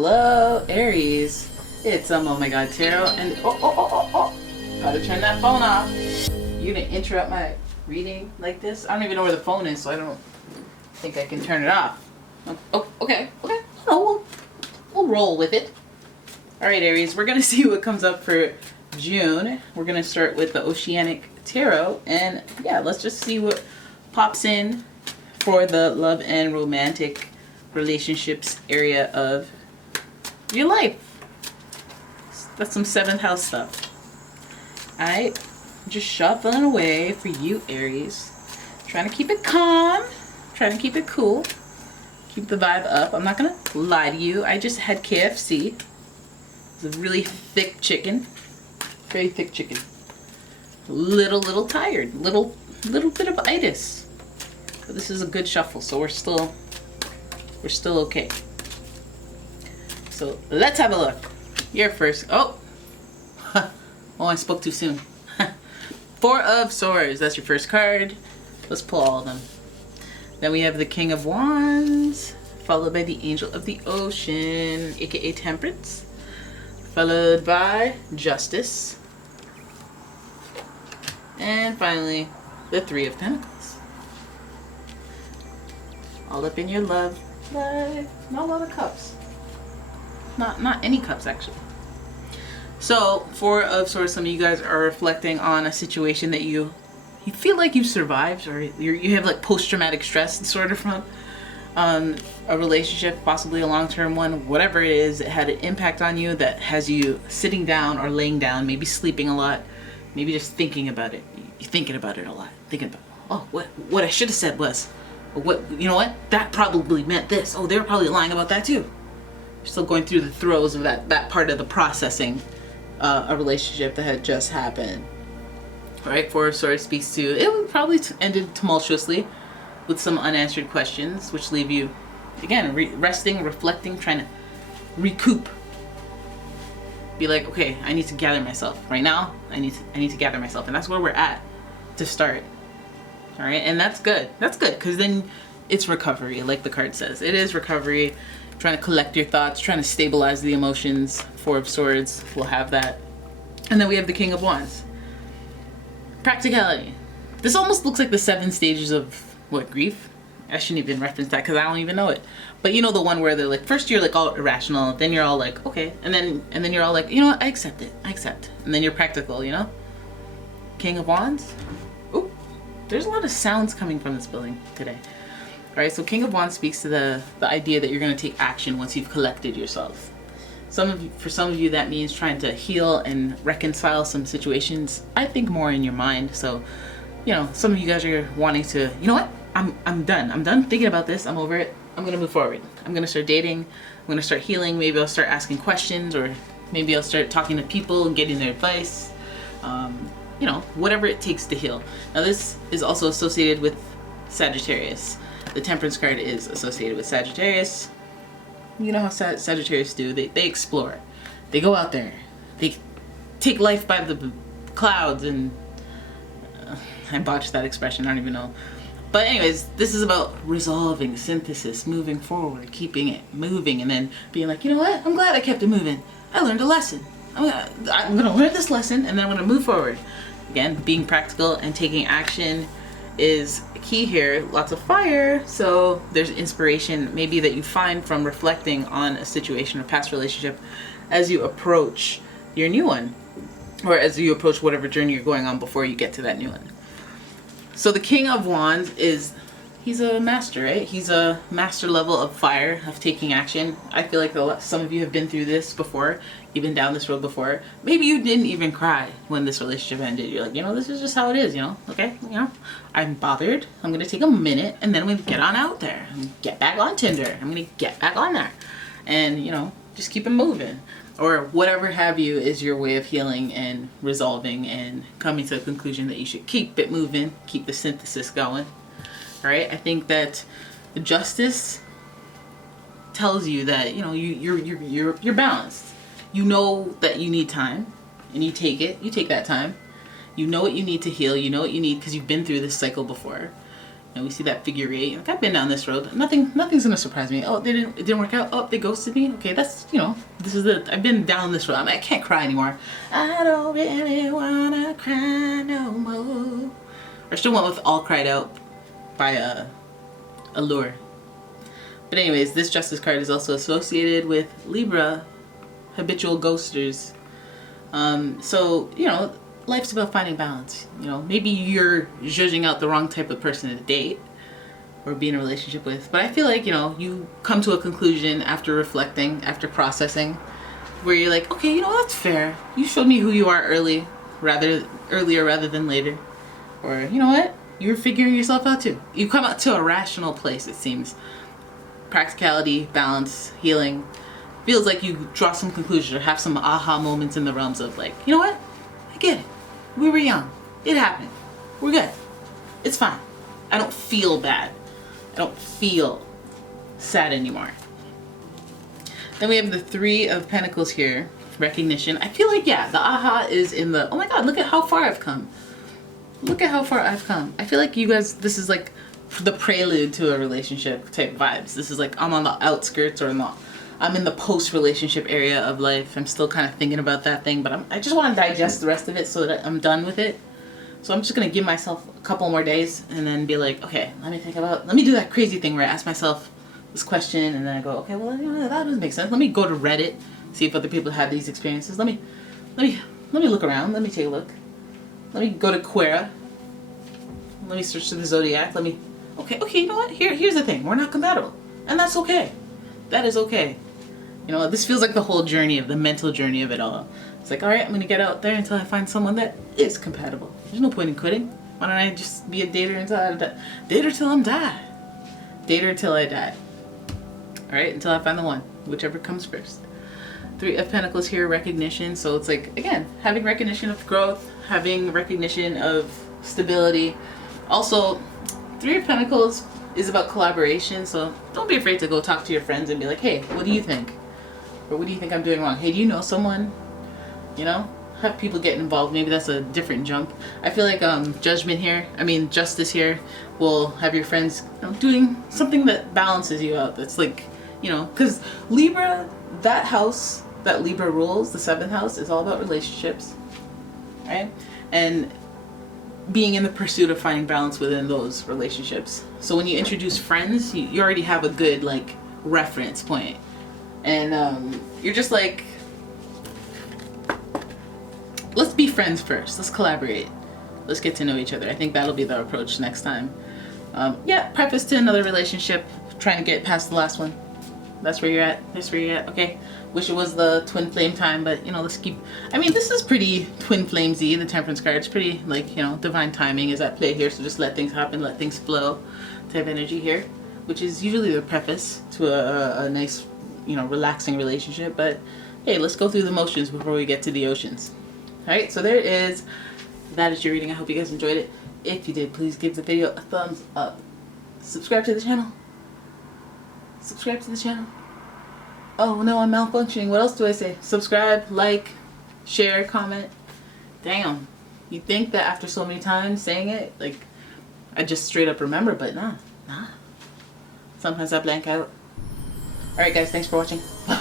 Hello, Aries. It's umomgtarot, and gotta turn that phone off. You didn't interrupt my reading like this. I don't even know where the phone is, so I don't think I can turn it off. Okay. Oh, we'll roll with it. All right, Aries. We're gonna see what comes up for June. We're gonna start with the Oceanic Tarot, and yeah, let's just see what pops in for the love and romantic relationships area of your life. That's some 7th house stuff. Alright, just shuffling away for you, Aries. Trying to keep it calm, trying to keep it cool, keep the vibe up. I'm not gonna lie to you, I just had KFC. It's a really thick chicken, very thick chicken. Little tired, little bit of itis. But this is a good shuffle, so we're still okay. So let's have a look. You're first. Oh, I spoke too soon. 4 of Swords. That's your first card. Let's pull all of them. Then we have the King of Wands, followed by the Angel of the Ocean, aka Temperance, followed by Justice, and finally the 3 of Pentacles. All up in your love life. Not a lot of cups. Not any cups, actually. So 4 of Swords, some of you guys are reflecting on a situation that you feel like you survived, or you have like post-traumatic stress sort of from a relationship, possibly a long-term one, whatever it is. It had an impact on you that has you sitting down or laying down, maybe sleeping a lot, maybe just thinking about it. You're thinking about it a lot. Thinking about, oh, what I should have said was, you know what? That probably meant this. Oh, they were probably lying about that too. You're still going through the throes of that part of the processing a relationship that had just happened. All right, 4 of Swords speaks to, it probably ended tumultuously with some unanswered questions, which leave you, again, resting, reflecting, trying to recoup. Be like, okay, I need to gather myself. Right now, I need to gather myself. And that's where we're at to start. All right, and that's good. That's good, because then it's recovery, like the card says. It is recovery, trying to collect your thoughts, trying to stabilize the emotions. 4 of Swords will have that. And then we have the King of Wands. Practicality. This almost looks like the 7 stages of, what, grief? I shouldn't even reference that because I don't even know it. But you know the one where they're like, first you're like all irrational, then you're all like, okay. And then you're all like, you know what, I accept it. I accept. And then you're practical, you know? King of Wands. Ooh. There's a lot of sounds coming from this building today. All right, so King of Wands speaks to the idea that you're going to take action once you've collected yourself. For some of you, that means trying to heal and reconcile some situations. I think more in your mind. So, you know, some of you guys are wanting to, you know what? I'm done. I'm done thinking about this. I'm over it. I'm going to move forward. I'm going to start dating. I'm going to start healing. Maybe I'll start asking questions, or maybe I'll start talking to people and getting their advice. You know, whatever it takes to heal. Now, this is also associated with Sagittarius. The Temperance card is associated with Sagittarius. You know how Sagittarius do. They explore. They go out there. They take life by the clouds, and I botched that expression. I don't even know. But anyways, this is about resolving, synthesis, moving forward, keeping it moving, and then being like, you know what? I'm glad I kept it moving. I learned a lesson. I'm gonna learn this lesson, and then I'm gonna move forward. Again, being practical and taking action is key here. Lots of fire, so there's inspiration maybe that you find from reflecting on a situation or past relationship as you approach your new one, or as you approach whatever journey you're going on before you get to that new one. So the King of Wands he's a master, right? He's a master level of fire, of taking action. I feel like some of you have been through this before. You've been down this road before. Maybe you didn't even cry when this relationship ended. You're like, you know, this is just how it is, you know? Okay, you know, I'm bothered. I'm going to take a minute, and then I'm going to get on out there and get back on Tinder. I'm going to get back on there and, you know, just keep it moving. Or whatever have you is your way of healing and resolving and coming to a conclusion that you should keep it moving, keep the synthesis going. All right, I think that the Justice tells you that, you know, you're balanced. You know that you need time, and you take it. You take that time. You know what you need to heal. You know what you need because you've been through this cycle before. And we see that figure 8. Like, I've been down this road. Nothing's gonna surprise me. Oh, it didn't work out. Oh, they ghosted me. Okay, that's, you know, I've been down this road. I can't cry anymore. I don't really wanna cry no more. I still went with All Cried Out by Allure. But anyways, this Justice card is also associated with Libra, habitual ghosters. So, you know, life's about finding balance. You know, maybe you're judging out the wrong type of person to date or be in a relationship with. But I feel like, you know, you come to a conclusion after reflecting, after processing, where you're like, okay, you know, that's fair. You showed me who you are earlier rather than later. Or, you know what? You're figuring yourself out too. You come out to a rational place, it seems. Practicality, balance, healing. Feels like you draw some conclusions or have some aha moments in the realms of like, you know what? I get it. We were young. It happened. We're good. It's fine. I don't feel bad. I don't feel sad anymore. Then we have the 3 of Pentacles here. Recognition. I feel like, yeah, the aha is in the, oh my God, look at how far I've come. Look at how far I've come. I feel like you guys, this is like the prelude to a relationship type vibes. This is like I'm on the outskirts or I'm in the post-relationship area of life. I'm still kind of thinking about that thing, but I just want to digest the rest of it so that I'm done with it. So I'm just going to give myself a couple more days and then be like, okay, let me do that crazy thing where I ask myself this question and then I go, okay, well, you know, that doesn't make sense. Let me go to Reddit, see if other people have these experiences. Let me look around. Let me take a look. Let me go to Quora. Let me search through the Zodiac. Okay, you know what? Here's the thing. We're not compatible. And that's okay. That is okay. You know, this feels like the whole journey the mental journey of it all. It's like, all right, I'm going to get out there until I find someone that is compatible. There's no point in quitting. Why don't I just be a dater until I die? Dater till I'm die. Dater till I die. All right, until I find the one, whichever comes first. 3 of Pentacles here, recognition. So it's like, again, having recognition of growth, having recognition of stability. Also, 3 of Pentacles is about collaboration, so don't be afraid to go talk to your friends and be like, hey, what do you think? Or what do you think I'm doing wrong? Hey, do you know someone? You know, have people get involved. Maybe that's a different jump. I feel like justice here will have your friends, you know, doing something that balances you out. That's like, you know, because Libra, that house that Libra rules, the 7th house, is all about relationships, right? And being in the pursuit of finding balance within those relationships. So when you introduce friends, you already have a good like reference point. And you're just like, let's be friends first. Let's collaborate. Let's get to know each other. I think that'll be the approach next time. Yeah, preface to another relationship, trying to get past the last one. That's where you're at. That's where you're at. Okay. Wish it was the twin flame time, but you know, let's keep. I mean, this is pretty twin flamesy. The Temperance card. It's pretty like, you know, divine timing is at play here. So just let things happen, let things flow, type energy here, which is usually the preface to a nice, you know, relaxing relationship. But hey, let's go through the motions before we get to the oceans. All right. So there is. That is your reading. I hope you guys enjoyed it. If you did, please give the video a thumbs up. Subscribe to the channel. Subscribe to the channel. Oh no, I'm malfunctioning. What else do I say? Subscribe, like, share, comment. Damn. You think that after so many times saying it, like, I just straight up remember, but nah. Sometimes I blank out. Alright guys, thanks for watching. Bye.